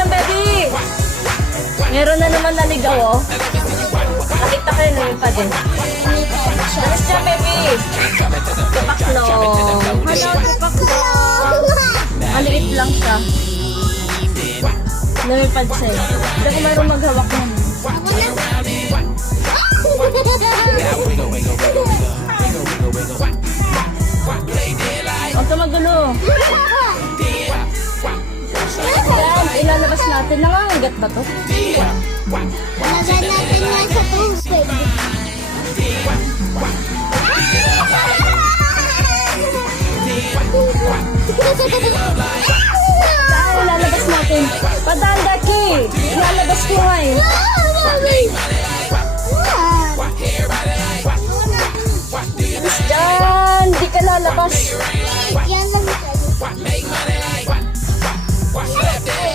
dyan, baby! Meron na naman naligaw, oh. Nakita ko yun, lumipad eh. Alis dyan, baby! Kapaklong. Hello, kapaklong. Maliit lang siya. Lumipad siya eh. Hindi ko mayroong maghawak nun. Huwag ka magulo. Yan, ilalabas natin. Nangangagat ba to? Lagay natin yan sa tubig. Saan ilalabas natin? Padanda, Ki! Ilalabas ko nga eh. Alis dyan! Di ka lalabas. Yan lang tayo.